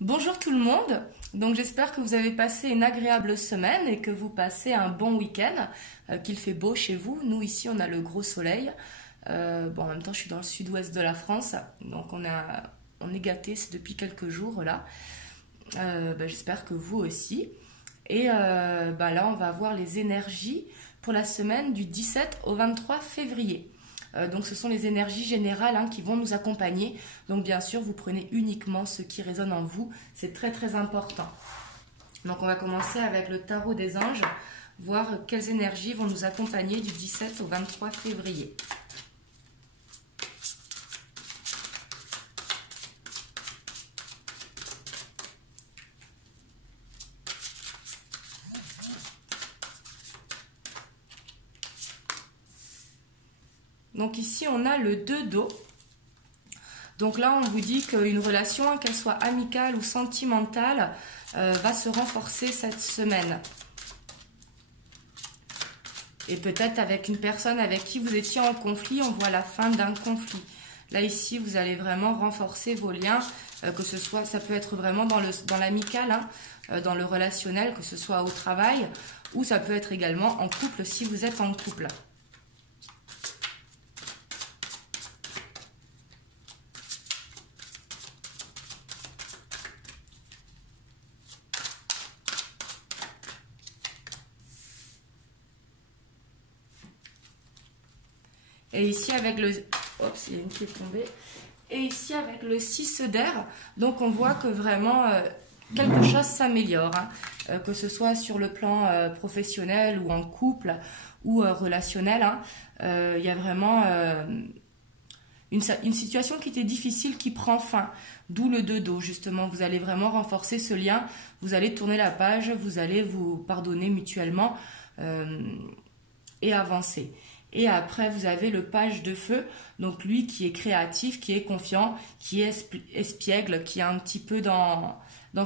Bonjour tout le monde, donc j'espère que vous avez passé une agréable semaine et que vous passez un bon week-end, qu'il fait beau chez vous. Nous ici on a le gros soleil, en même temps je suis dans le sud-ouest de la France, donc on est gâtés, c'est depuis quelques jours là. J'espère que vous aussi. Et là on va voir les énergies pour la semaine du 17 au 23 février. Donc ce sont les énergies générales qui vont nous accompagner. Donc bien sûr, vous prenez uniquement ce qui résonne en vous. C'est très très important. Donc on va commencer avec le tarot des anges, voir quelles énergies vont nous accompagner du 17 au 23 février. Donc ici, on a le 2 d'eau. Donc là, on vous dit qu'une relation, qu'elle soit amicale ou sentimentale, va se renforcer cette semaine. Et peut-être avec une personne avec qui vous étiez en conflit, on voit la fin d'un conflit. Là, ici, vous allez vraiment renforcer vos liens, que ce soit, ça peut être vraiment dans l'amical, dans le relationnel, que ce soit au travail, ou ça peut être également en couple si vous êtes en couple. Et ici avec le... Oups, il y a une qui est tombée. Et ici avec le 6 d'air, donc on voit que vraiment quelque chose s'améliore. Que ce soit sur le plan professionnel ou en couple ou relationnel. Il y a vraiment une situation qui était difficile qui prend fin. D'où le 2 d'eau, justement. Vous allez vraiment renforcer ce lien. Vous allez tourner la page, vous allez vous pardonner mutuellement et avancer. Et après, vous avez le page de feu, donc lui qui est créatif, qui est confiant, qui est espiègle, qui est un petit peu dans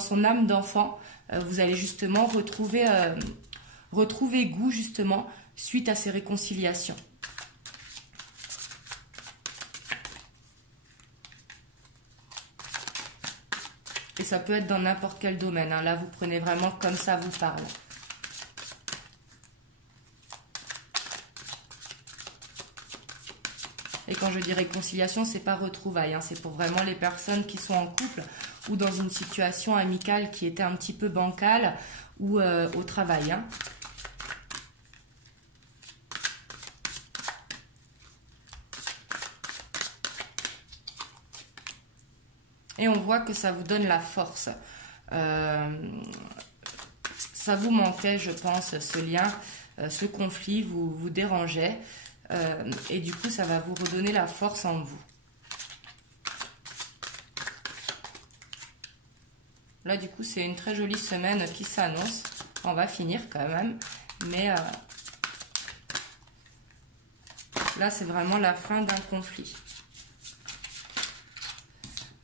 son âme d'enfant. Vous allez justement retrouver goût, justement, suite à ces réconciliations. Et ça peut être dans n'importe quel domaine. Là, vous prenez vraiment comme ça vous parle. Et quand je dis réconciliation, c'est pas retrouvailles, c'est pour vraiment les personnes qui sont en couple ou dans une situation amicale qui était un petit peu bancale ou au travail. Et on voit que ça vous donne la force. Ça vous manquait, je pense, ce lien, ce conflit vous dérangeait. Et du coup, ça va vous redonner la force en vous. Là, du coup, c'est une très jolie semaine qui s'annonce. On va finir quand même. Mais là, c'est vraiment la fin d'un conflit.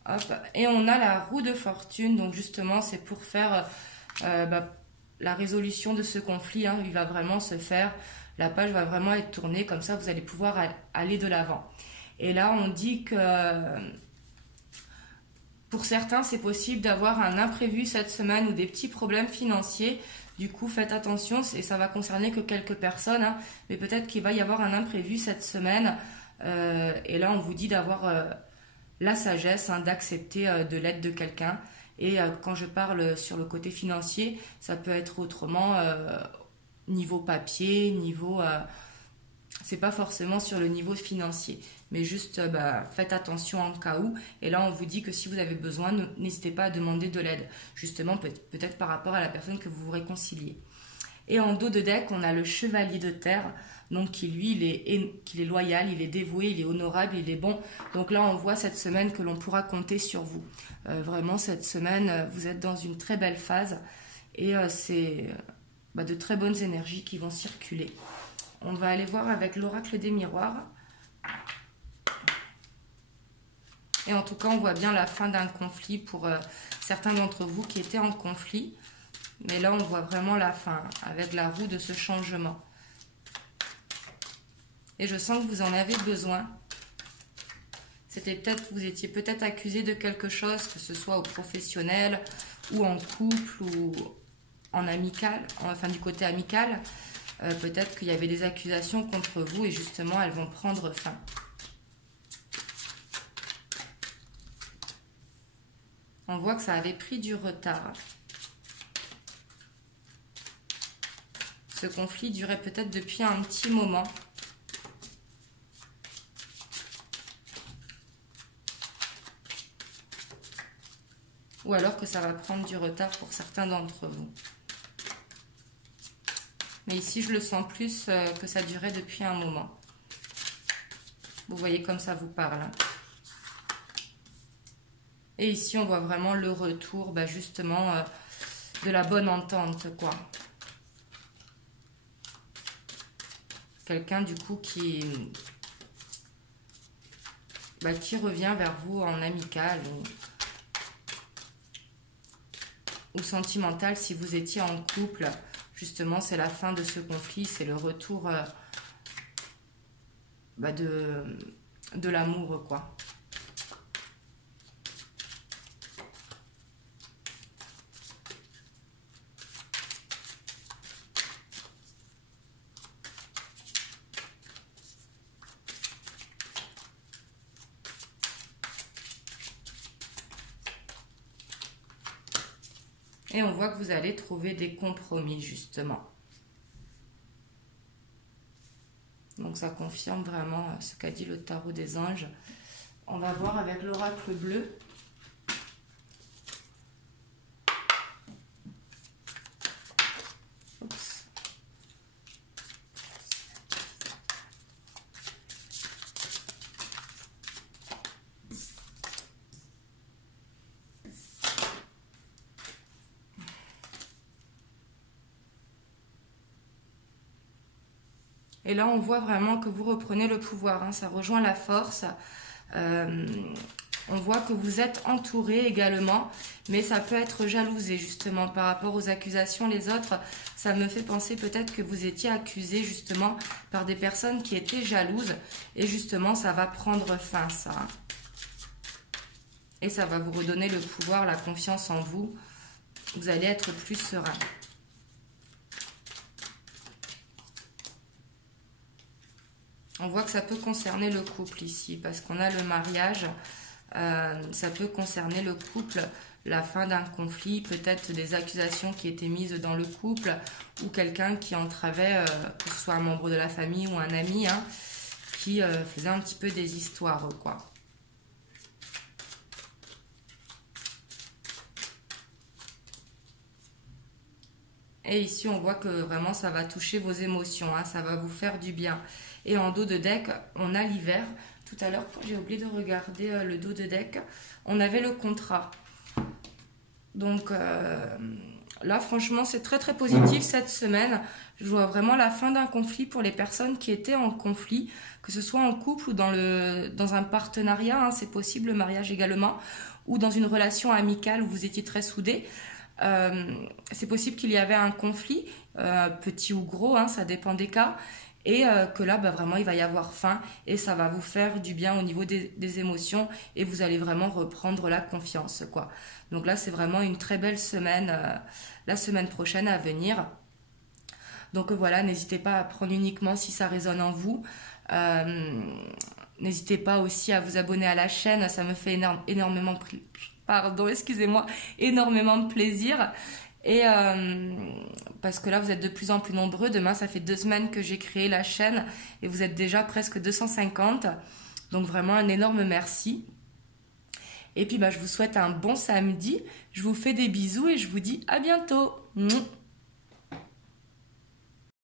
Hop. Et on a la roue de fortune. Donc, justement, c'est pour faire la résolution de ce conflit. Il va vraiment se faire... La page va vraiment être tournée, comme ça vous allez pouvoir aller de l'avant. Et là, on dit que pour certains, c'est possible d'avoir un imprévu cette semaine ou des petits problèmes financiers. Du coup, faites attention, et ça va concerner que quelques personnes, mais peut-être qu'il va y avoir un imprévu cette semaine. Et là, on vous dit d'avoir la sagesse, d'accepter de l'aide de quelqu'un. Et quand je parle sur le côté financier, ça peut être autrement... niveau papier, niveau... c'est pas forcément sur le niveau financier, mais juste faites attention en cas où. Et là, on vous dit que si vous avez besoin, n'hésitez pas à demander de l'aide, justement peut-être par rapport à la personne que vous vous réconciliez. Et en dos de deck, on a le chevalier de terre, donc qui lui, il est loyal, il est dévoué, il est honorable, il est bon. Donc là, on voit cette semaine que l'on pourra compter sur vous. Vraiment, cette semaine, vous êtes dans une très belle phase et c'est... de très bonnes énergies qui vont circuler. On va aller voir avec l'oracle des miroirs. Et en tout cas, on voit bien la fin d'un conflit pour certains d'entre vous qui étaient en conflit. Mais là, on voit vraiment la fin avec la roue de ce changement. Et je sens que vous en avez besoin. Vous étiez peut-être accusé de quelque chose, que ce soit au professionnel ou en couple ou en amical, enfin du côté amical. Peut-être qu'il y avait des accusations contre vous et justement elles vont prendre fin. On voit que ça avait pris du retard. Ce conflit durait peut-être depuis un petit moment. Ou alors que ça va prendre du retard pour certains d'entre vous. Mais ici, je le sens plus que ça durait depuis un moment. Vous voyez comme ça vous parle. Et ici, on voit vraiment le retour, justement, de la bonne entente, quoi. Quelqu'un, du coup, qui revient vers vous en amical ou sentimental si vous étiez en couple. Justement, c'est la fin de ce conflit, c'est le retour de l'amour, quoi. Et on voit que vous allez trouver des compromis, justement. Donc ça confirme vraiment ce qu'a dit le tarot des anges. On va voir avec l'oracle bleu. Oups. Et là, on voit vraiment que vous reprenez le pouvoir, hein, ça rejoint la force. On voit que vous êtes entouré également, mais ça peut être jalousé justement par rapport aux accusations. Les autres, ça me fait penser peut-être que vous étiez accusé justement par des personnes qui étaient jalouses. Et justement, ça va prendre fin, ça. Et ça va vous redonner le pouvoir, la confiance en vous. Vous allez être plus serein. On voit que ça peut concerner le couple ici, parce qu'on a le mariage, ça peut concerner le couple, la fin d'un conflit, peut-être des accusations qui étaient mises dans le couple, ou quelqu'un qui entravait, que ce soit un membre de la famille ou un ami, hein, qui faisait un petit peu des histoires, quoi. Et ici, on voit que vraiment, ça va toucher vos émotions, hein, ça va vous faire du bien. Et en dos de deck, on a l'hiver. Tout à l'heure, j'ai oublié de regarder le dos de deck. On avait le contrat. Donc là, franchement, c'est très très positif cette semaine. Je vois vraiment la fin d'un conflit pour les personnes qui étaient en conflit, que ce soit en couple ou dans un partenariat, hein, c'est possible, le mariage également, ou dans une relation amicale où vous étiez très soudés. C'est possible qu'il y avait un conflit, petit ou gros, hein, ça dépend des cas. Et que là, vraiment, il va y avoir fin et ça va vous faire du bien au niveau des émotions et vous allez vraiment reprendre la confiance, quoi. Donc là, c'est vraiment une très belle semaine, la semaine prochaine à venir. Donc voilà, n'hésitez pas à prendre uniquement si ça résonne en vous. N'hésitez pas aussi à vous abonner à la chaîne, ça me fait énormément de plaisir. Et parce que là, vous êtes de plus en plus nombreux. Demain, ça fait 2 semaines que j'ai créé la chaîne et vous êtes déjà presque 250. Donc vraiment un énorme merci. Et puis, je vous souhaite un bon samedi. Je vous fais des bisous et je vous dis à bientôt.